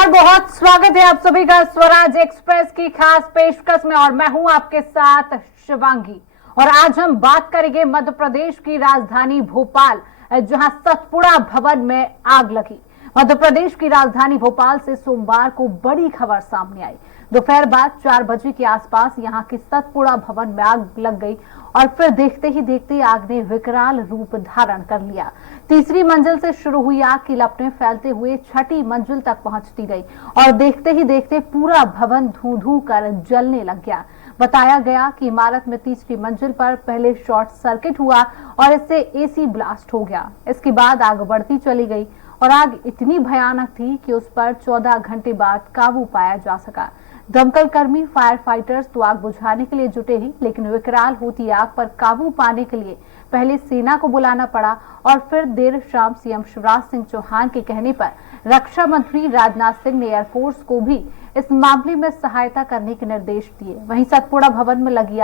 नमस्कार, बहुत स्वागत है आप सभी का स्वराज एक्सप्रेस की खास पेशकश में और मैं हूं आपके साथ शिवांगी। और आज हम बात करेंगे मध्य प्रदेश की राजधानी भोपाल, जहां सतपुड़ा भवन में आग लगी। मध्य प्रदेश की राजधानी भोपाल से सोमवार को बड़ी खबर सामने आई। दोपहर बाद 4 बजे के आसपास यहां की सतपुड़ा भवन में आग लग गई और फिर देखते ही देखते आग ने विकराल रूप धारण कर लिया। तीसरी मंजिल से शुरू हुई आग की लपटें फैलते हुए छठी मंजिल तक पहुंचती गई और देखते ही देखते पूरा भवन धू-धू कर जलने लग गया। बताया गया कि इमारत में तीसरी मंजिल पर पहले शॉर्ट सर्किट हुआ और इससे एसी ब्लास्ट हो गया। इसके बाद आग बढ़ती चली गई और आग इतनी भयानक थी कि उस पर 14 घंटे बाद काबू पाया जा सका। दमकल कर्मी, फायर फाइटर्स तो आग बुझाने के लिए जुटे ही, लेकिन विकराल होती आग पर काबू पाने के लिए पहले सेना को बुलाना पड़ा और फिर देर शाम सीएम शिवराज सिंह चौहान के कहने पर रक्षा मंत्री राजनाथ सिंह ने एयरफोर्स को भी इस मामले में सहायता करने के निर्देश दिए। वहीं सतपुड़ा भवन में लगी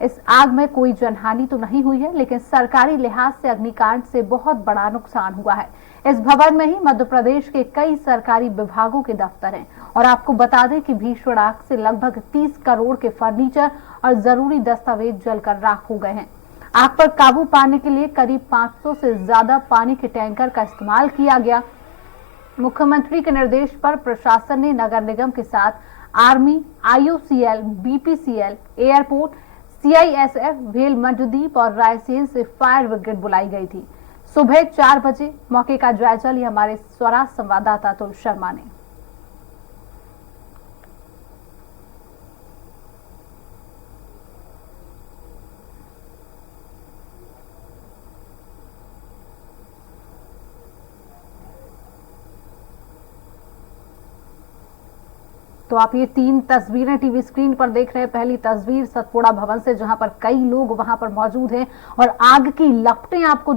इस आग में कोई जनहानि तो नहीं हुई है, लेकिन सरकारी लिहाज से अग्निकांड से बहुत बड़ा नुकसान हुआ है। इस भवन में ही मध्य प्रदेश के कई सरकारी विभागों के दफ्तर हैं और आपको बता दें कि भीषण आग से लगभग 30 करोड़ के फर्नीचर और जरूरी दस्तावेज जलकर राख हो गए हैं। आग पर काबू पाने के लिए करीब 500 से ज्यादा पानी के टैंकर का इस्तेमाल किया गया। मुख्यमंत्री के निर्देश पर प्रशासन ने नगर निगम के साथ army, IOCL, BPCL, airport, CISF, भेल, मंडदीप और रायसेन से फायर ब्रिगेड बुलाई गई थी। सुबह 4 बजे मौके का जायजा लिया हमारे स्वराज संवाददाता अतुल शर्मा ने। तो आप ये 3 तस्वीरें टीवी स्क्रीन पर देख रहे हैं। पहली तस्वीर सतपुड़ा भवन से, जहां पर कई लोग वहां पर मौजूद हैं और आग की लपटें आपको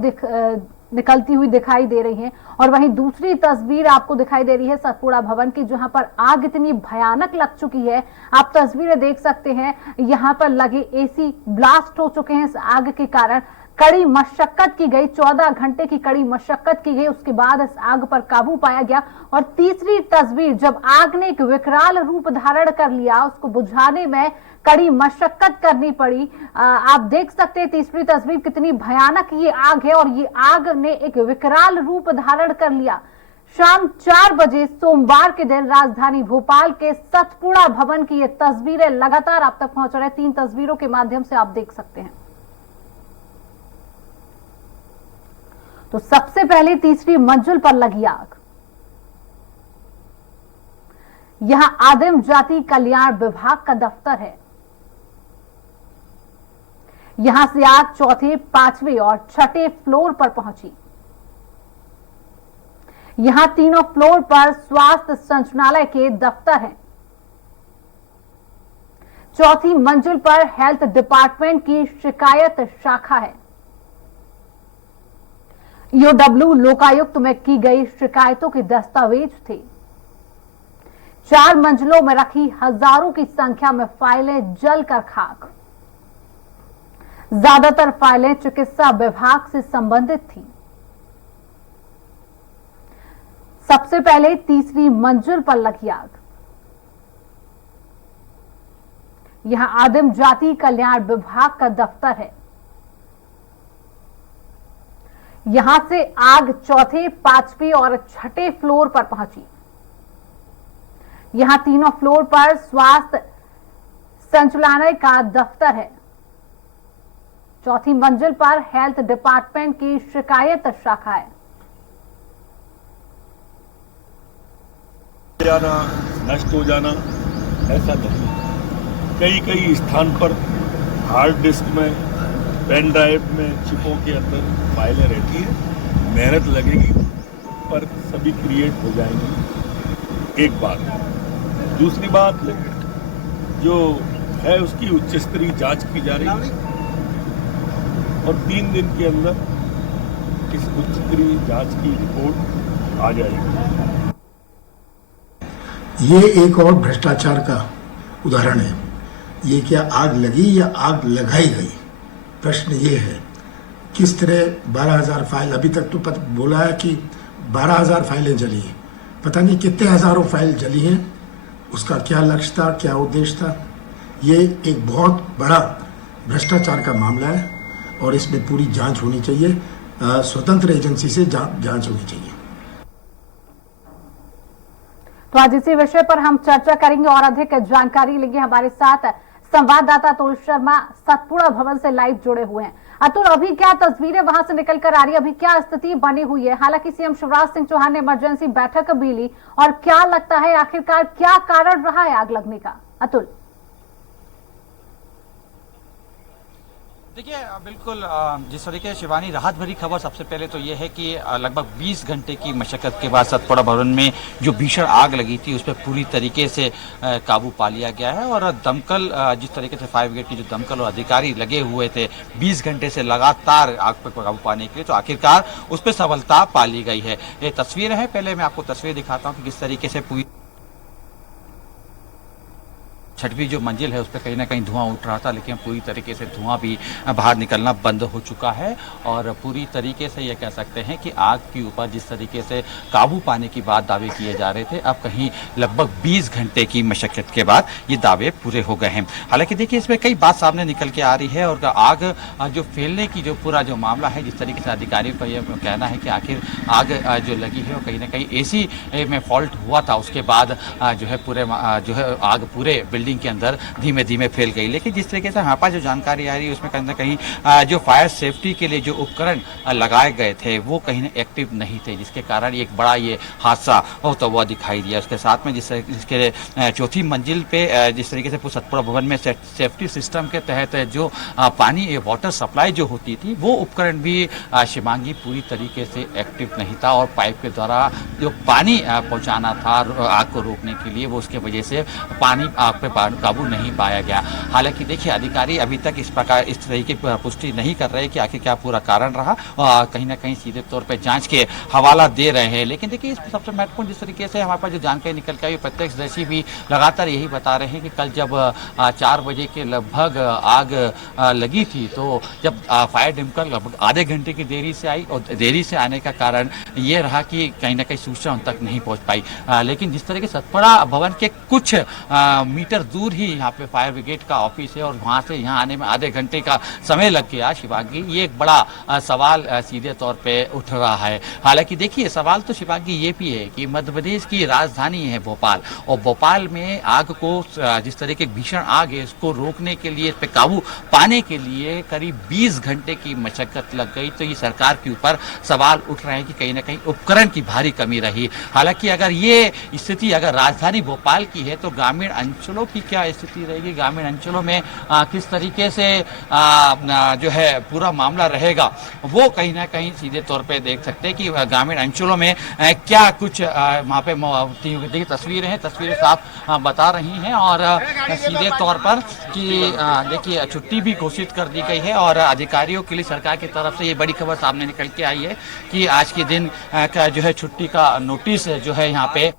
निकलती हुई दिखाई दे रही हैं। और वहीं दूसरी तस्वीर आपको दिखाई दे रही है सतपुड़ा भवन की, जहां पर आग इतनी भयानक लग चुकी है। आप तस्वीरें देख सकते हैं, यहां पर लगे एसी ब्लास्ट हो चुके हैं। इस आग के कारण कड़ी मशक्कत की गई, 14 घंटे की कड़ी मशक्कत की गई, उसके बाद इस आग पर काबू पाया गया। और तीसरी तस्वीर, जब आग ने एक विकराल रूप धारण कर लिया, उसको बुझाने में कड़ी मशक्कत करनी पड़ी। आप देख सकते हैं तीसरी तस्वीर, कितनी भयानक ये आग है और ये आग ने एक विकराल रूप धारण कर लिया। शाम 4 बजे सोमवार के दिन राजधानी भोपाल के सतपुड़ा भवन की ये तस्वीरें लगातार आप तक पहुंच रहे हैं। 3 तस्वीरों के माध्यम से आप देख सकते हैं। तो सबसे पहले तीसरी मंजिल पर लगी आग। यहां आदिम जाति कल्याण विभाग का दफ्तर है। यहां से आग चौथे, 5वें और 6ठे फ्लोर पर पहुंची। यहां तीनों फ्लोर पर स्वास्थ्य संचालनालय के दफ्तर हैं। चौथी मंजिल पर हेल्थ डिपार्टमेंट की शिकायत शाखा है। ईओडब्ल्यू लोकायुक्त में की गई शिकायतों के दस्तावेज थे। 4 मंजिलों में रखी हजारों की संख्या में फाइलें जलकर खाक। ज्यादातर फाइलें चिकित्सा विभाग से संबंधित थी। सबसे पहले तीसरी मंजिल पर लगी आग। यहां आदिम जाति कल्याण विभाग का दफ्तर है। यहां से आग चौथे, 5वें और 6ठे फ्लोर पर पहुंची। यहां तीनों फ्लोर पर स्वास्थ्य संचालनालय का दफ्तर है। चौथी मंजिल पर हेल्थ डिपार्टमेंट की शिकायत शाखा है। जाना, नष्ट हो जाना ऐसा नहीं। कई स्थान पर हार्ड डिस्क में, पेन ड्राइव में, चिपों के अंदर फाइलें रहती है। मेहनत लगेगी पर सभी क्रिएट हो जाएंगी। एक बात। दूसरी बात जो है उसकी उच्च स्तरीय जांच की जा रही है और 3 दिन के अंदर इस उच्च स्तरीय जांच की रिपोर्ट आ जाएगी। ये एक और भ्रष्टाचार का उदाहरण है। ये क्या आग लगी या आग लगाई गई? प्रश्न ये है, किस तरह 12,000 फाइल, अभी तक तो बोला है कि 12,000 फाइलें जली हैं। पता नहीं कितने हजारों फाइल जली हैं, उसका क्या लक्ष्य था, क्या उद्देश्य था। ये एक बहुत बड़ा भ्रष्टाचार का मामला है और इसमें पूरी जांच होनी चाहिए, स्वतंत्र एजेंसी से जांच होनी चाहिए। तो आज इसी विषय पर हम चर्चा करेंगे और अधिक जानकारी लेंगे। हमारे साथ संवाददाता अतुल शर्मा सतपुड़ा भवन से लाइव जुड़े हुए हैं। अतुल, अभी क्या तस्वीरें वहां से निकल कर आ रही है, अभी क्या स्थिति बनी हुई है? हालांकि सीएम शिवराज सिंह चौहान ने इमरजेंसी बैठक भी ली, और क्या लगता है आखिरकार क्या कारण रहा है आग लगने का? अतुल। देखिए, बिल्कुल जिस तरीके से शिवानी, राहत भरी खबर सबसे पहले तो ये है कि लगभग 20 घंटे की मशक्कत के बाद सतपुड़ा भवन में जो भीषण आग लगी थी उस पर पूरी तरीके से काबू पा लिया गया है। और दमकल, जिस तरीके से फायर ब्रिगेड की जो दमकल और अधिकारी लगे हुए थे 20 घंटे से लगातार आग पर काबू पाने के लिए, तो आखिरकार उस पर सफलता पा ली गई है। ये तस्वीरें हैं, पहले मैं आपको तस्वीर दिखाता हूँ कि किस तरीके से पूरी 6वीं जो मंजिल है उस पर कहीं ना कहीं धुआं उठ रहा था, लेकिन पूरी तरीके से धुआं भी बाहर निकलना बंद हो चुका है। और पूरी तरीके से ये कह सकते हैं कि आग के ऊपर जिस तरीके से काबू पाने की बात दावे किए जा रहे थे, अब कहीं लगभग 20 घंटे की मशक्कत के बाद ये दावे पूरे हो गए हैं। हालांकि देखिए, इसमें कई बात सामने निकल के आ रही है और आग जो फैलने की जो पूरा जो मामला है, जिस तरीके से अधिकारियों का यह कहना है कि आखिर आग जो लगी है वो कहीं ना कहीं एसी में फॉल्ट हुआ था, उसके बाद जो है पूरे जो है आग पूरे बिल्डिंग के अंदर धीमे धीमे फैल गई। लेकिन जिस तरीके से हमारे पास जो जानकारी आ रही है उसमें कहीं ना कहीं जो फायर सेफ्टी के लिए जो उपकरण लगाए गए थे वो कहीं ना एक्टिव नहीं थे, जिसके कारण एक बड़ा ये हादसा होता हुआ दिखाई दिया। उसके साथ में जिसके चौथी मंजिल पे जिस तरीके से सतपुड़ा भवन में सेफ्टी सिस्टम के तहत जो पानी वाटर सप्लाई जो होती थी वो उपकरण भी शिवांगी पूरी तरीके से एक्टिव नहीं था, और पाइप के द्वारा जो पानी पहुंचाना था आग को रोकने के लिए, वो उसके वजह से पानी आग पे काबू नहीं पाया गया। हालांकि देखिए, अधिकारी अभी तक इस तरीके की पुष्टि नहीं कर रहे कि आखिर क्या पूरा कारण रहा, कहीं ना कहीं सीधे तौर पे जांच के हवाला दे रहे हैं। लेकिन देखिए, इस सबसे महत्वपूर्ण जिस तरीके से हमारे पास जो जानकारी निकल के आई, प्रत्यक्षदर्शी भी लगातार यही बता रहे हैं कि कल जब 4 बजे के लगभग आग लगी थी, तो जब फायर दमकल लगभग आधे घंटे की देरी से आई, और देरी से आने का कारण ये रहा कि कहीं ना कहीं सूचना उन तक नहीं पहुंच पाई। लेकिन जिस तरह के सतपुड़ा भवन के कुछ मीटर दूर ही यहाँ पे फायर ब्रिगेड का ऑफिस है, और वहां से यहाँ आने में आधे घंटे का समय लग गया शिवांगी, ये एक बड़ा सवाल सीधे तौर पे उठ रहा है। हालांकि देखिए, सवाल तो शिवांगी ये भी है कि मध्य प्रदेश की राजधानी है भोपाल, और भोपाल में आग को जिस तरह की भीषण आग है इसको रोकने के लिए, इस पे काबू पाने के लिए करीब 20 घंटे की मशक्कत लग गई। तो ये सरकार के ऊपर सवाल उठ रहे हैं कि कहीं ना कहीं उपकरण की भारी कमी रही। हालांकि अगर ये स्थिति अगर राजधानी भोपाल की है तो ग्रामीण अंचलों की क्या स्थिति रहेगी, ग्रामीण अंचलों में किस तरीके से जो है पूरा मामला रहेगा, वो कहीं ना कहीं सीधे तौर पे देख सकते हैं कि ग्रामीण अंचलों में क्या कुछ वहाँ पे देखिए तस्वीरें साफ बता रही हैं। और सीधे तौर पर कि देखिए, छुट्टी भी घोषित कर दी गई है, और अधिकारियों के लिए सरकार की तरफ से ये बड़ी खबर सामने निकल के आई है कि आज के दिन का जो है छुट्टी का नोटिस जो है यहाँ पे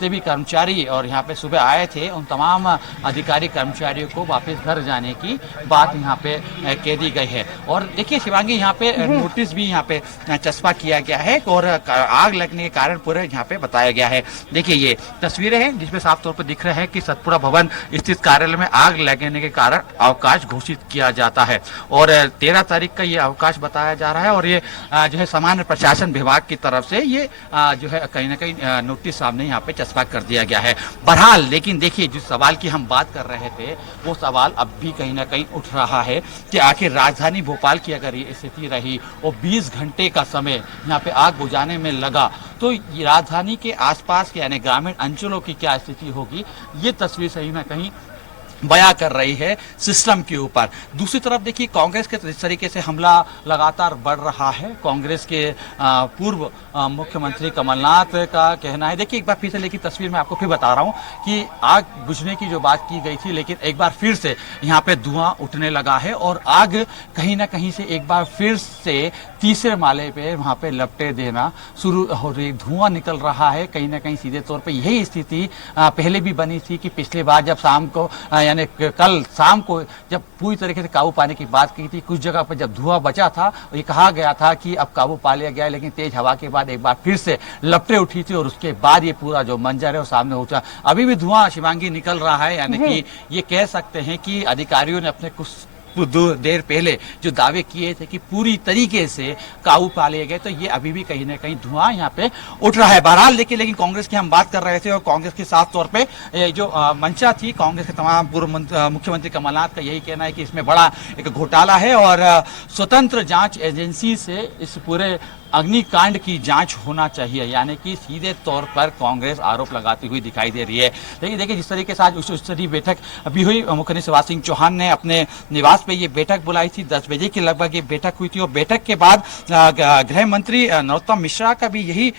भी कर्मचारी और यहाँ पे सुबह आए थे, उन तमाम अधिकारी कर्मचारियों को वापस घर जाने की बात यहाँ पे कह दी गई है। और देखिए शिवांगी, यहाँ पे नोटिस भी यहाँ पे चस्पा किया गया है, और आग लगने के कारण पूरे यहाँ पे बताया गया है। देखिए, ये तस्वीरें हैं जिसमें साफ तौर पर दिख रहा है कि सतपुड़ा भवन स्थित कार्यालय में आग लगने के कारण अवकाश घोषित किया जाता है, और 13 तारीख का ये अवकाश बताया जा रहा है। और ये जो है सामान्य प्रशासन विभाग की तरफ से ये जो है कहीं ना कहीं नोटिस सामने यहाँ पे चस्पा कर दिया गया है। बहरहाल, लेकिन देखिए, जिस सवाल की हम बात कर रहे थे वो सवाल अब भी कहीं ना कहीं उठ रहा है कि आखिर राजधानी भोपाल की अगर ये स्थिति रही और 20 घंटे का समय यहाँ पे आग बुझाने में लगा, तो राजधानी के आसपास यानी ग्रामीण अंचलों की क्या स्थिति होगी, ये तस्वीर सही में कहीं बयां कर रही है सिस्टम के ऊपर। दूसरी तरफ देखिए, कांग्रेस के इस तरीके से हमला लगातार बढ़ रहा है। कांग्रेस के पूर्व मुख्यमंत्री कमलनाथ का कहना है, देखिए एक बार फिर से, लेकिन तस्वीर में आपको फिर बता रहा हूं कि आग बुझने की जो बात की गई थी, लेकिन एक बार फिर से यहाँ पे धुआं उठने लगा है, और आग कहीं ना कहीं से एक बार फिर से तीसरे माले पे वहां पे लपटे देना शुरू हो रही, धुआं निकल रहा है। कहीं ना कहीं सीधे तौर पे यही स्थिति पहले भी बनी थी कि पिछले बार जब शाम को यानी कल शाम को जब पूरी तरीके से काबू पाने की बात की थी, कुछ जगह पर जब धुआं बचा था ये कहा गया था कि अब काबू पा लिया गया, लेकिन तेज हवा के बाद एक बार फिर से लपटें उठी थी और उसके बाद ये पूरा जो मंजर है वो सामने उठा। अभी भी धुआं शिवांगी निकल रहा है, यानी कि ये कह सकते हैं कि अधिकारियों ने अपने कुछ देर पहले जो दावे किए थे कि पूरी तरीके से काबू पा लिए गए, तो ये अभी भी कहीं ना कहीं धुआं यहाँ पे उठ रहा है। बहरहाल देखिए, लेकिन कांग्रेस की हम बात कर रहे थे और कांग्रेस के साफ तौर पे जो मंशा थी कांग्रेस के तमाम पूर्व मुख्यमंत्री कमलनाथ का यही कहना है कि इसमें बड़ा एक घोटाला है और स्वतंत्र जांच एजेंसी से इस पूरे अग्निकांड की जांच होना चाहिए, यानी कि सीधे तौर पर कांग्रेस आरोप लगाती हुई दिखाई दे रही है। लेकिन देखिए जिस तरीके से आज उच्च स्तरीय बैठक भी हुई, मुख्यमंत्री शिवराज सिंह चौहान ने अपने निवास पे ये बैठक बुलाई थी, 10 बजे के लगभग ये बैठक हुई थी और बैठक के बाद गृह मंत्री नरोत्तम मिश्रा का भी यही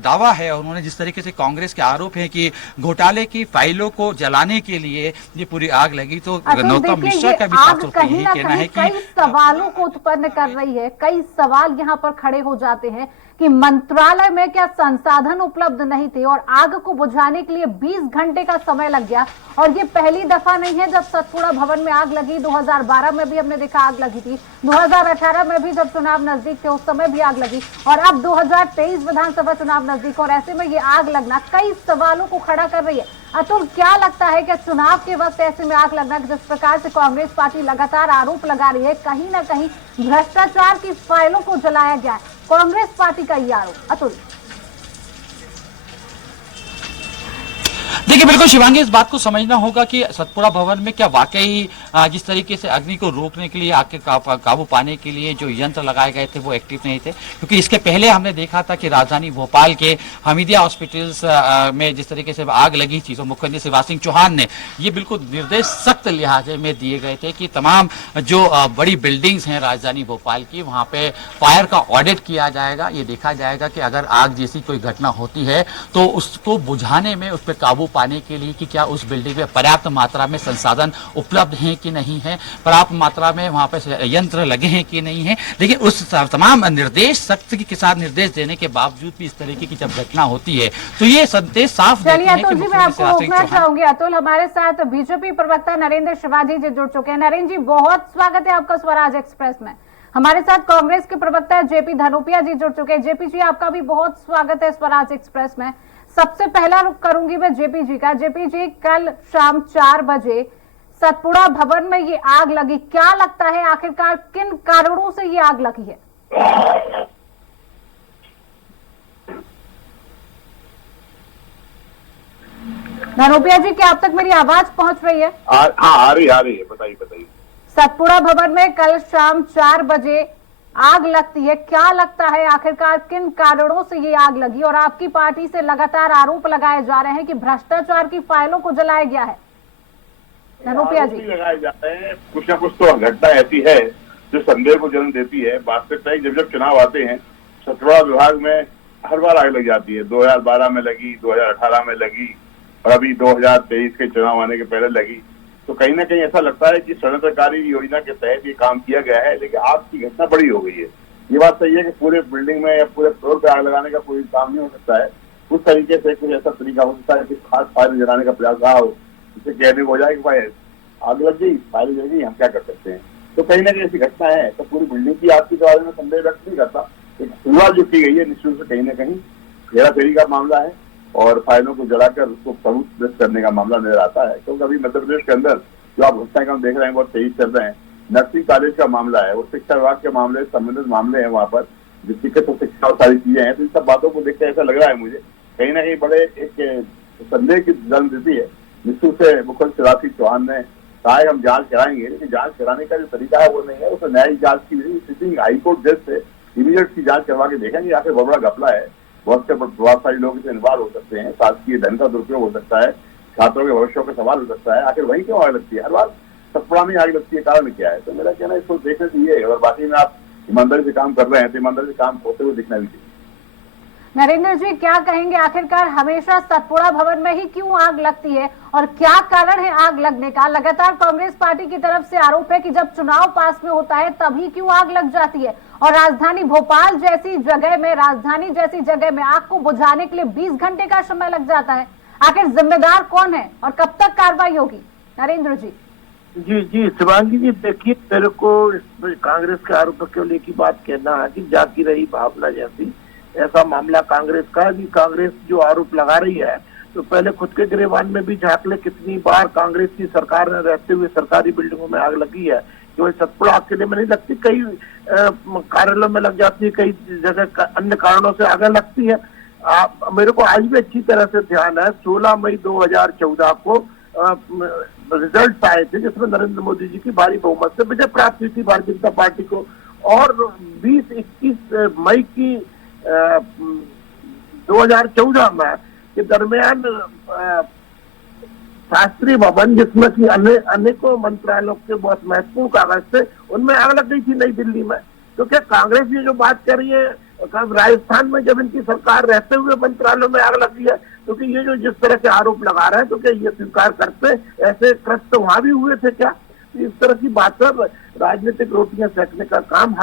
दावा है। उन्होंने जिस तरीके से कांग्रेस के आरोप है कि घोटाले की फाइलों को जलाने के लिए ये पूरी आग लगी, तो नरोत्तम मिश्रा का भी साफ तौर पर यही कहना है कि कई सवालों को उत्पन्न कर रही है। कई सवाल यहाँ पर खड़े हो जाते हैं कि मंत्रालय में क्या संसाधन उपलब्ध नहीं थे और आग को बुझाने के लिए 20 घंटे का समय लग गया। और ये पहली दफा नहीं है जब सतपुड़ा भवन में आग लगी, 2012 में भी हमने देखा आग लगी थी, 2018 में भी जब चुनाव नजदीक थे उस समय भी आग लगी और अब 2023 विधानसभा चुनाव नजदीक और ऐसे में ये आग लगना कई सवालों को खड़ा कर रही है। अतुल, क्या लगता है कि चुनाव के वक्त ऐसे में आग लगना, जिस प्रकार से कांग्रेस पार्टी लगातार आरोप लगा रही है कहीं ना कहीं भ्रष्टाचार की फाइलों को जलाया गया है, कांग्रेस पार्टी का ये आरोप? अतुल देखिए, बिल्कुल शिवांगी, इस बात को समझना होगा कि सतपुड़ा भवन में क्या वाकई जिस तरीके से अग्नि को रोकने के लिए, आग के काबू पाने के लिए जो यंत्र लगाए गए थे वो एक्टिव नहीं थे, क्योंकि इसके पहले हमने देखा था कि राजधानी भोपाल के हमीदिया हॉस्पिटल्स में जिस तरीके से आग लगी थी, तो मुख्यमंत्री शिवराज सिंह चौहान ने ये बिल्कुल निर्देश सख्त लिहाजे में दिए गए थे कि तमाम जो बड़ी बिल्डिंग्स हैं राजधानी भोपाल की, वहां पे फायर का ऑडिट किया जाएगा। ये देखा जाएगा कि अगर आग जैसी कोई घटना होती है तो उसको बुझाने में, उस पर काबू पाने के लिए कि क्या उस बिल्डिंग में पर्याप्त मात्रा में संसाधन उपलब्ध हैं कि नहीं है, पर्याप्त मात्रा में वहां पे यंत्र लगे हैं कि नहीं है। लेकिन उस तमाम निर्देश, सख्त के साथ निर्देश देने के बावजूद भी इस तरीके की जब घटना होती है तो ये संदेश साफ देते हैं कि मैं आपको रोकना चाहूंगी। अतुल, हमारे साथ बीजेपी प्रवक्ता नरेंद्र शिवाजी जी जुड़ चुके हैं। नरेंद्र जी, बहुत स्वागत है आपका स्वराज एक्सप्रेस में। हमारे साथ कांग्रेस के प्रवक्ता जेपी धनोपिया जी जुड़ चुके हैं। जेपी जी, आपका भी बहुत स्वागत है स्वराज एक्सप्रेस में। सबसे पहला रुख करूंगी मैं जेपी जी का। जेपी जी, कल शाम 4 बजे सतपुड़ा भवन में ये आग लगी, क्या लगता है आखिरकार किन कारणों से ये आग लगी है? धनोपिया जी, क्या अब तक मेरी आवाज पहुंच रही है? आ रही है, बताइए। सतपुड़ा भवन में कल शाम 4 बजे आग लगती है, क्या लगता है आखिरकार किन कारणों से ये आग लगी? और आपकी पार्टी से लगातार आरोप लगाए जा रहे हैं कि भ्रष्टाचार की फाइलों को जलाया गया है। धनोपिया जी, लगाए जाते हैं, कुछ ना कुछ तो घटना ऐसी है जो संदेह को जन्म देती है। वास्तविकता है जब चुनाव आते हैं, सतपुड़ा विभाग में हर बार आग लग जाती है। 2012 में लगी, 2018 में लगी और अभी 2023 के चुनाव आने के पहले लगी। तो कहीं ना कहीं ऐसा लगता है कि षड्यंत्रकारी योजना के तहत ये काम किया गया है, लेकिन आग की घटना बड़ी हो गई है। ये बात सही है कि पूरे बिल्डिंग में या पूरे फ्लोर पे आग लगाने का कोई काम नहीं हो सकता है। उस तरीके से कुछ ऐसा तरीका हो सकता है कि खास फायर जलाने का प्रयास रहा हो, जिससे कहने को हो जाए कि भाई आग लग गई, फायर जल गई, हम क्या कर सकते हैं। तो कहीं ना कहीं ऐसी घटना है, तो पूरी बिल्डिंग की आग के बारे में संदेह व्यक्त नहीं करता। शुरुआत जो की गई है निश्चित से कहीं ना कहीं हेराफेरी का मामला है और फाइलों को जलाकर उसको सबूत करने का मामला नजर आता है। क्योंकि अभी मध्य प्रदेश के अंदर जो आप घटनाएं हम देख रहे हैं बहुत तेजी चल रहे हैं। नर्सिंग कॉलेज का मामला है, वो शिक्षा विभाग के मामले, संबंधित मामले हैं, वहाँ पर जो टिकट और शिक्षा और सारी चीजें हैं। तो इन सब बातों को देखकर ऐसा लग रहा है मुझे कहीं ना कहीं बड़े एक संदेह की जन्म देती है। निश्चित से मुख्यमंत्री शिवराज सिंह चौहान ने कहा है हम जांच कराएंगे, लेकिन जांच कराने का जो तरीका है वो नहीं है। उसमें न्यायिक जांच की सिटिंग हाईकोर्ट जज से इमीडिएट की जांच करवा के देखेंगे आखिर बहुत बड़ा घपला है। बहुत से प्रभावशाली लोग इसे इन्वॉल्व हो सकते हैं, शासकीय धन का दुरुपयोग हो सकता है, छात्रों के भविष्य का सवाल हो सकता है। आखिर वही क्यों आग लगती है? हर बार सतपुड़ा में आग लगती है, कारण क्या है? तो मेरा कहना है इसको देखना चाहिए और बाकी में आप ईमानदारी से काम कर रहे हैं तो ईमानदारी से काम होते हुए दिखना भी चाहिए। नरेंद्र जी, क्या कहेंगे आखिरकार हमेशा सतपुड़ा भवन में ही क्यों आग लगती है और क्या कारण है आग लगने का? लगातार कांग्रेस पार्टी की तरफ से आरोप है कि जब चुनाव पास में होता है तभी क्यों आग लग जाती है और राजधानी भोपाल जैसी जगह में, राजधानी जैसी जगह में आग को बुझाने के लिए 20 घंटे का समय लग जाता है। आखिर जिम्मेदार कौन है और कब तक कार्रवाई होगी? नरेंद्र जी। जी शिवांगी जी, देखिए मेरे को कांग्रेस के आरोपों के लिए की बात कहना है कि जाती रही भावना जैसी ऐसा मामला कांग्रेस का है कि कांग्रेस जो आरोप लगा रही है तो पहले खुद के गिरेबान में भी झांक ले, कितनी बार कांग्रेस की सरकार में रहते हुए सरकारी बिल्डिंगों में आग लगी है। जो सतपुड़ा अकेले में नहीं लगती, कई कार्यालयों में लग जाती है, कई जगह अन्य कारणों से आग लगती है। मेरे को आज भी अच्छी तरह से ध्यान है 16 मई 2014 को रिजल्ट आए थे जिसमें नरेंद्र मोदी जी की भारी बहुमत से विजय प्राप्त हुई थी भारतीय जनता पार्टी को। और 20-21 मई की 2014 में के दरमियान शास्त्री भवन, जिसमें कि अनेकों मंत्रालयों के बहुत महत्वपूर्ण कागज थे, उनमें आग लग गई थी नई दिल्ली में। तो क्या कांग्रेस ये जो बात कर रही है राजस्थान में जब इनकी सरकार रहते हुए मंत्रालयों में आग लगी है, क्योंकि ये जो जिस तरह के आरोप लगा रहे हैं तो क्या ये स्वीकार करते ऐसे कृत्य तो वहां भी हुए थे क्या? इस तरह की बात पर राजनीतिक रोटियां सेकने का काम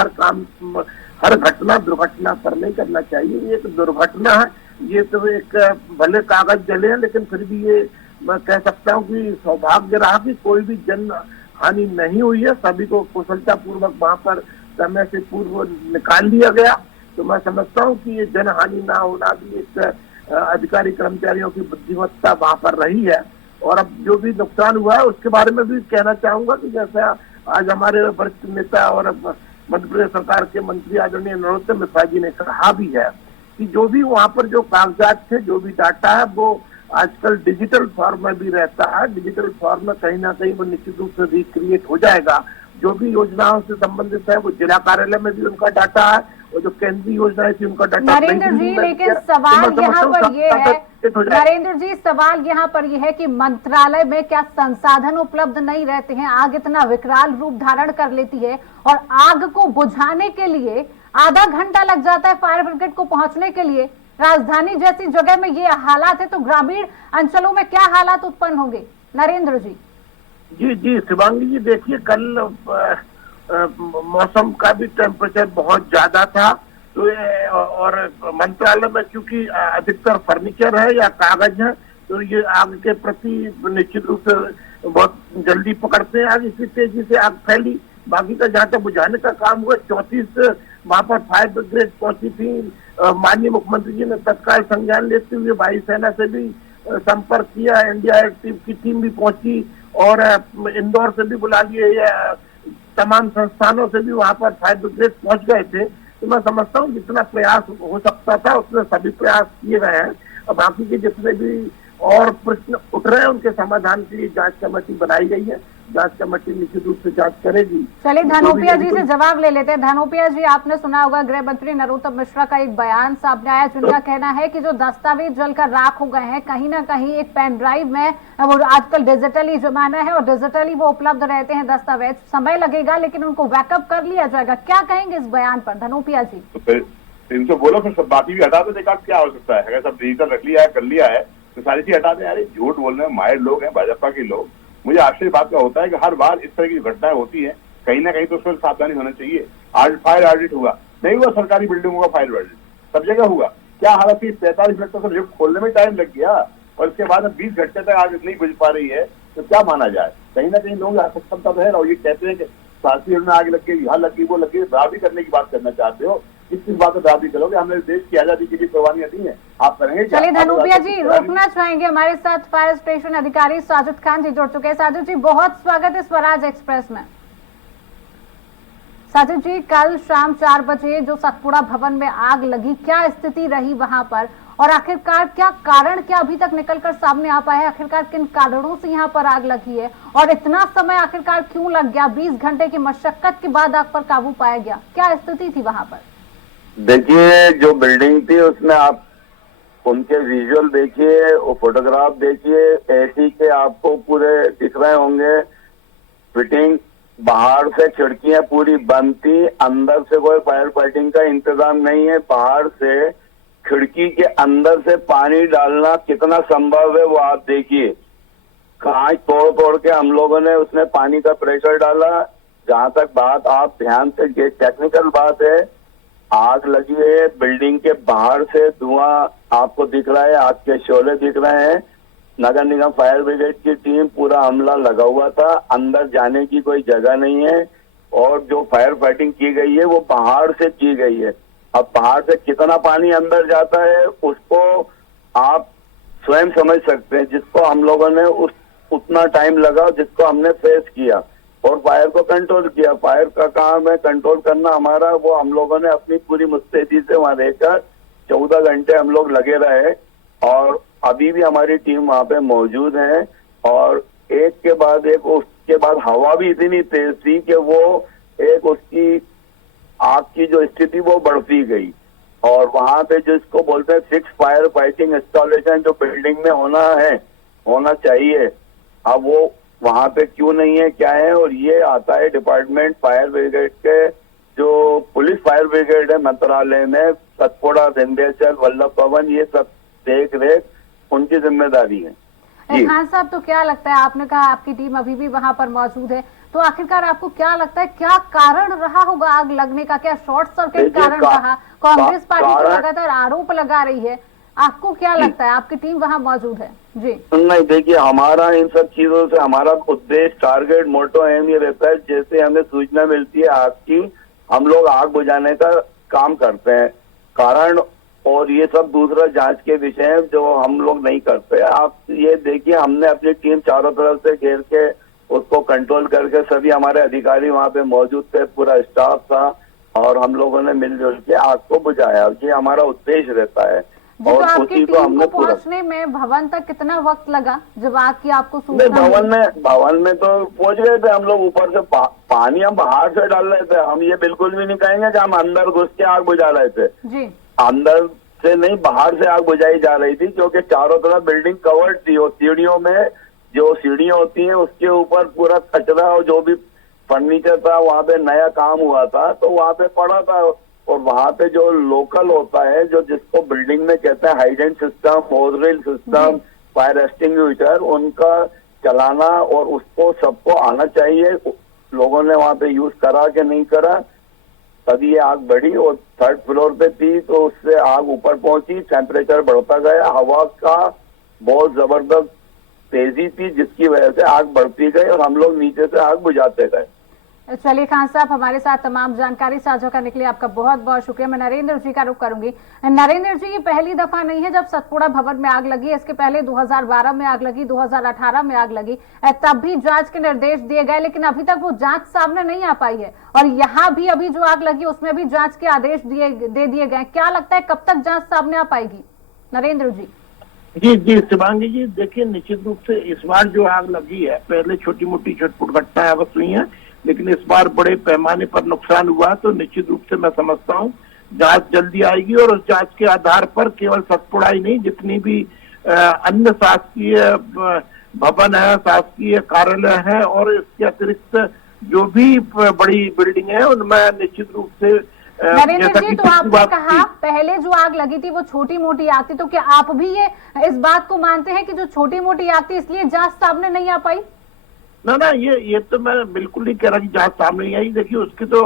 हर घटना दुर्घटना पर नहीं करना चाहिए। ये एक दुर्घटना है, ये तो एक भले कागज जले हैं, लेकिन फिर भी ये मैं कह सकता हूँ कि सौभाग्य रहा कि कोई भी जन हानि नहीं हुई है। सभी को कुशलता पूर्वक वहां पर समय से पूर्व निकाल दिया गया। तो मैं समझता हूँ कि ये जन हानि ना होना भी एक अधिकारी कर्मचारियों की बुद्धिमत्ता वहां पर रही है। और अब जो भी नुकसान हुआ है उसके बारे में भी कहना चाहूंगा कि जैसा आज हमारे वरिष्ठ नेता और मध्य प्रदेश सरकार के मंत्री आदरणीय नरोत्तम मिश्रा जी ने कहा भी है कि जो भी वहां पर जो कागजात थे, जो भी डाटा है, वो आजकल डिजिटल फॉर्म में भी रहता है। डिजिटल फॉर्म में कहीं ना कहीं वो निश्चित रूप से रिक्रिएट हो जाएगा। जो भी योजनाओं से संबंधित है वो जिला कार्यालय में भी उनका डाटा है, और जो केंद्रीय योजनाएं थी उनका डाटा। नरेंद्र जी, लेकिन सवाल यहाँ पर ये है, नरेंद्र जी सवाल यहाँ पर यह है कि मंत्रालय में क्या संसाधन उपलब्ध नहीं रहते हैं? आग इतना विकराल रूप धारण कर लेती है और आग को बुझाने के लिए आधा घंटा लग जाता है फायर ब्रिगेड को पहुंचने के लिए। राजधानी जैसी जगह में ये हालात है तो ग्रामीण अंचलों में क्या हालात उत्पन्न होंगे? नरेंद्र जी। जी शिवांगी जी, देखिए कल मौसम का भी टेम्परेचर बहुत ज्यादा था, तो और मंत्रालय में चूंकि अधिकतर फर्नीचर है या कागज है, तो ये आग के प्रति निश्चित रूप से बहुत जल्दी पकड़ते हैं आग, इसी तेजी से आग फैली। बाकी का जहाँ तक बुझाने का काम हुआ 34 वहां पर फायर ब्रिगेड पहुंची थी। माननीय मुख्यमंत्री जी ने तत्काल संज्ञान लेते हुए वायुसेना से भी संपर्क किया, एनडीआरएफ की टीम भी पहुंची और इंदौर से भी बुला लिए, तमाम संस्थानों से भी वहां पर फायर ब्रिगेड पहुंच गए थे। तो मैं समझता हूँ जितना प्रयास हो सकता था उसमें सभी प्रयास किए गए हैं। और बाकी के जितने भी और प्रश्न उठ रहे हैं उनके समाधान के लिए जांच कमेटी बनाई गई है। जांच कमेटी निश्चित रूप से जांच करेगी। चलिए धनोपिया जी से जवाब ले लेते हैं। धनोपिया जी, आपने सुना होगा गृह मंत्री नरोत्तम मिश्रा का एक बयान सामने आया जिनका कहना है कि जो दस्तावेज जलकर राख हो गए हैं, कहीं ना कहीं एक पेन ड्राइव में, वो आजकल डिजिटली जमाना है और डिजिटली वो उपलब्ध रहते हैं दस्तावेज, समय लगेगा लेकिन उनको बैकअप कर लिया जाएगा। क्या कहेंगे इस बयान पर धनोपिया जी? इनसे बोलो फिर सब बाकी भी हटा दो, देखा क्या हो सकता है। अगर सब डिजिटल रख लिया है, कर लिया है, तो सारी चीज हटा दें। यार झूठ बोलने में माहिर लोग हैं भाजपा के लोग। मुझे आश्चर्य बात का होता है कि हर बार इस तरह की घटनाएं होती है, कहीं ना कहीं तो उसमें सावधानी होना चाहिए। आज फायर ऑडिट हुआ, नहीं हुआ सरकारी बिल्डिंगों का फायर ऑडिट, सब जगह हुआ। क्या हालत थी, 45 मिनट तक लिफ्ट खोलने में टाइम लग गया और इसके बाद 20 घंटे तक आग नहीं बुझ पा रही है, तो क्या माना जाए? कहीं ना कहीं लोग सक्षमता तो है। और ये कहते हैं कि शास्त्री में आग लग गई, यहाँ लग गई, वो लग गई, बराबरी करने की बात करना चाहते हो। किस बात में बराबरी करोगे? हमने देश की आजादी के लिए कुर्बानियां दी है, आप करेंगे? चलिए धनोपिया जी, रोकना चाहेंगे। हमारे साथ फायर स्टेशन अधिकारी साजिद खान जी जुड़ चुके हैं। साजिद जी, बहुत स्वागत है स्वराज एक्सप्रेस में। साजिद जी, कल शाम 4 बजे जो सतपुड़ा भवन में आग लगी, क्या स्थिति रही वहां पर और आखिरकार क्या कारण क्या अभी तक निकलकर सामने आ पाया है? आखिरकार किन कारणों से यहाँ पर आग लगी है और इतना समय आखिरकार क्यों लग गया? 20 घंटे की मशक्कत के बाद आग पर काबू पाया गया, क्या स्थिति थी वहां पर? देखिए, जो बिल्डिंग थी उसमें आप उनके विजुअल देखिए, वो फोटोग्राफ देखिए, एसी के आपको पूरे दिख रहे होंगे। फिटिंग बाहर से खिड़कियां पूरी बंद थी, अंदर से कोई फायर फाइटिंग का इंतजाम नहीं है। बाहर से खिड़की के अंदर से पानी डालना कितना संभव है वो आप देखिए। कांच तोड़ तोड़ के हम लोगों ने उसमें पानी का प्रेशर डाला। जहां तक बात आप ध्यान से, ये टेक्निकल बात है, आग लगी है, बिल्डिंग के बाहर से धुआं आपको दिख रहा है, आग के शोले दिख रहे हैं। नगर निगम फायर ब्रिगेड की टीम पूरा अमला लगा हुआ था, अंदर जाने की कोई जगह नहीं है और जो फायर फाइटिंग की गई है वो पहाड़ से की गई है। अब पहाड़ से कितना पानी अंदर जाता है उसको आप स्वयं समझ सकते हैं, जिसको हम लोगों ने उतना टाइम लगा जिसको हमने फेस किया और फायर को कंट्रोल किया। फायर का काम है कंट्रोल करना हमारा, वो हम लोगों ने अपनी पूरी मुस्तैदी से वहां रहकर 14 घंटे हम लोग लगे रहे और अभी भी हमारी टीम वहां पे मौजूद है और एक के बाद एक, उसके बाद हवा भी इतनी तेज थी कि वो एक उसकी आग की जो स्थिति वो बढ़ती गई और वहां पे जिसको बोलते हैं फिक्स फायर फाइटिंग इंस्टॉलेशन जो बिल्डिंग में होना चाहिए, अब वो वहां पे क्यों नहीं है, क्या है। और ये आता है डिपार्टमेंट फायर ब्रिगेड के, जो पुलिस फायर ब्रिगेड है मंत्रालय में, सतपुड़ा, विंध्याचल, वल्लभ भवन, ये सब देख रेख उनकी जिम्मेदारी है। खान साहब, तो क्या लगता है, आपने कहा आपकी टीम अभी भी वहां पर मौजूद है, तो आखिरकार आपको क्या लगता है क्या कारण रहा होगा आग लगने का? क्या शॉर्ट सर्किट कारण रहा? कांग्रेस पार्टी तो लगातार आरोप लगा रही है, आपको क्या लगता है? आपकी टीम वहां मौजूद है जी? नहीं, देखिए हमारा इन सब चीजों से हमारा उद्देश्य, टारगेट, मोटो एम ये रहता है, जैसे हमें सूचना मिलती है आग की, हम लोग आग बुझाने का काम करते हैं। कारण और ये सब दूसरा जांच के विषय है जो हम लोग नहीं करते। आप ये देखिए, हमने अपनी टीम चारों तरफ से घेर के उसको कंट्रोल करके, सभी हमारे अधिकारी वहां पे मौजूद थे, पूरा स्टाफ था और हम लोगों ने मिलजुल के आग को बुझाया। ये हमारा उद्देश्य रहता है। और तो आपकी टीम को पहुंचने में भवन तक कितना वक्त लगा जब आग की आपको सूचना? भवन में तो पहुंच गए थे हम लोग। ऊपर से पानी हम बाहर से डाल रहे थे, हम ये बिल्कुल भी नहीं कहेंगे कि हम अंदर घुस के आग बुझा रहे थे जी। अंदर से नहीं, बाहर से आग बुझाई जा रही थी क्योंकि चारों तरफ बिल्डिंग कवर्ड थी और सीढ़ियों में जो सीढ़ियां होती हैं उसके ऊपर पूरा कचरा और जो भी फर्नीचर था वहां पे नया काम हुआ था तो वहां पे पड़ा था। और वहां पे जो लोकल होता है, जो जिसको बिल्डिंग में कहते हैं hydrant system, hose reel system, fire extinguisher, उनका चलाना और उसको सबको आना चाहिए। लोगों ने वहां पे यूज करा कि नहीं करा, तभी ये आग बढ़ी और 3rd फ्लोर पे थी तो उससे आग ऊपर पहुंची, टेम्परेचर बढ़ता गया, हवा का बहुत जबरदस्त तेजी थी जिसकी वजह से आग बढ़ती गई और हम लोग नीचे से आग बुझाते गए। चलिए खान साहब, हमारे साथ तमाम जानकारी साझा करने के लिए आपका बहुत बहुत शुक्रिया। मैं नरेंद्र जी का रुख करूंगी। नरेंद्र जी, ये पहली दफा नहीं है जब सतपुड़ा भवन में आग लगी, इसके पहले 2012 में आग लगी, 2018 में आग लगी, तब भी जांच के निर्देश दिए गए लेकिन अभी तक वो जांच सामने नहीं आ पाई है और यहाँ भी अभी जो आग लगी उसमें भी जांच के आदेश दे दिए गए। क्या लगता है कब तक जांच सामने आ पाएगी? नरेंद्र जी। जी शिवांगी जी, देखिए निश्चित रूप से इस बार जो आग लगी है, पहले छोटी मोटी छटपुट घटनाएं अवश्य हुई है लेकिन इस बार बड़े पैमाने पर नुकसान हुआ, तो निश्चित रूप से मैं समझता हूँ जांच जल्दी आएगी और उस जांच के आधार पर केवल सतपुड़ा ही नहीं, जितनी भी अन्य शासकीय भवन है, शासकीय कार्यालय है और इसके अतिरिक्त जो भी बड़ी बिल्डिंग है उनमें निश्चित रूप से नरेंद्र जी, तो आपने कहा पहले जो आग लगी थी वो छोटी मोटी आग थी, तो क्या आप भी ये इस बात को मानते हैं कि जो छोटी मोटी आग थी इसलिए जांच सामने नहीं आ पाई? ना, ये तो मैं बिल्कुल नहीं कह रहा कि जांच सामने नहीं आई। देखिए उसके तो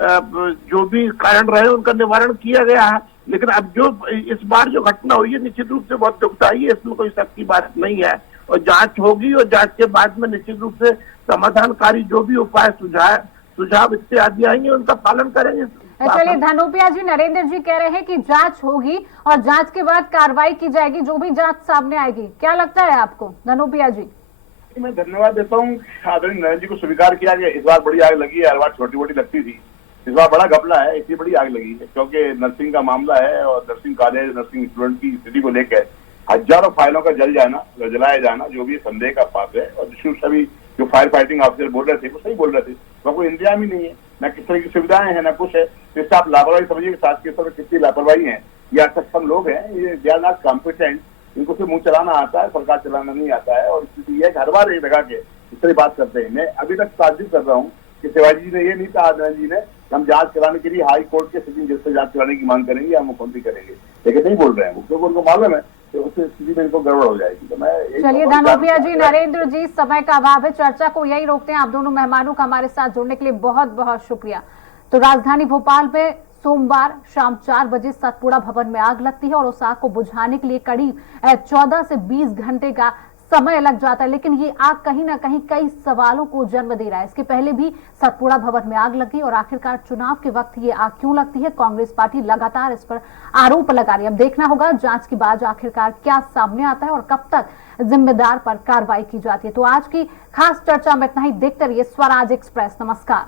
जो भी कारण रहे उनका निवारण किया गया है, लेकिन अब जो इस बार जो घटना हुई है निश्चित रूप से बहुत दुखदायी है, इसमें कोई शक की बात नहीं है और जांच होगी और जांच के बाद में निश्चित रूप से समाधानकारी जो भी उपाय सुझाव इत्यादि आएंगे उनका पालन करेंगे। चलिए धनोपिया जी, नरेंद्र जी कह रहे हैं कि जांच होगी और जांच के बाद कार्रवाई की जाएगी जो भी जांच सामने आएगी। क्या लगता है आपको धनोपिया जी? मैं धन्यवाद देता हूँ आदरणीय नरेंद्र जी को स्वीकार किया कि इस बार बड़ी आग लगी है, हर बार छोटी मोटी लगती थी, इस बार बड़ा घपला है, इतनी बड़ी आग लगी है क्योंकि नर्सिंग का मामला है और नर्सिंग कॉलेज, नर्सिंग स्टूडेंट की स्थिति को लेकर हजारों फाइलों का जलाया जाना जो भी संदेह का पास है। और सभी जो फायर फाइटिंग ऑफिसर बोल रहे थे वो सही बोल रहे थे, वहाँ कोई इंतजाम ही नहीं है, न किस तरह की सुविधाएं हैं न कुछ है। तो इससे आप लापरवाही समझिए कि शासकीय स्तर पर कितनी लापरवाही है। ये सक्षम लोग हैं, ये दे आर नॉट कॉम्पिटेंट, इनको सिर्फ मुंह चलाना आता है, सरकार चलाना नहीं आता है। और स्थिति यह हर बार एक लगा के इस तरह बात करते हैं। मैं अभी तक ताज्जुब कर रहा हूँ कि शिवाजी जी ने ये नहीं कहा आदरण जी ने हम जांच कराने के लिए हाई कोर्ट के सिटिंग जज से जांच कराने की मांग करेंगे या मुख्यमंत्री करेंगे, लेकिन नहीं बोल रहे हैं वो, क्योंकि उनको मालूम है कि उससे स्थिति में इनको गड़बड़ हो जाएगी। तो मैं चलिए धनोपिया जी, नरेंद्र जी, समय का अभाव है, चर्चा को यही रोकते हैं। आप दोनों मेहमानों का हमारे साथ जुड़ने के लिए बहुत बहुत शुक्रिया। तो राजधानी भोपाल में सोमवार शाम 4 बजे सतपुड़ा भवन में आग लगती है और उस आग को बुझाने के लिए करीब 14 से 20 घंटे का समय लग जाता है, लेकिन ये आग कहीं ना कहीं कई सवालों को जन्म दे रहा है। इसके पहले भी सतपुड़ा भवन में आग लगी और आखिरकार चुनाव के वक्त ये आग क्यों लगती है, कांग्रेस पार्टी लगातार इस पर आरोप लगा रही है। अब देखना होगा जांच के बाद आखिरकार क्या सामने आता है और कब तक जिम्मेदार पर कार्रवाई की जाती है। तो आज की खास चर्चा में इतना ही। देखते रहिए स्वराज एक्सप्रेस। नमस्कार।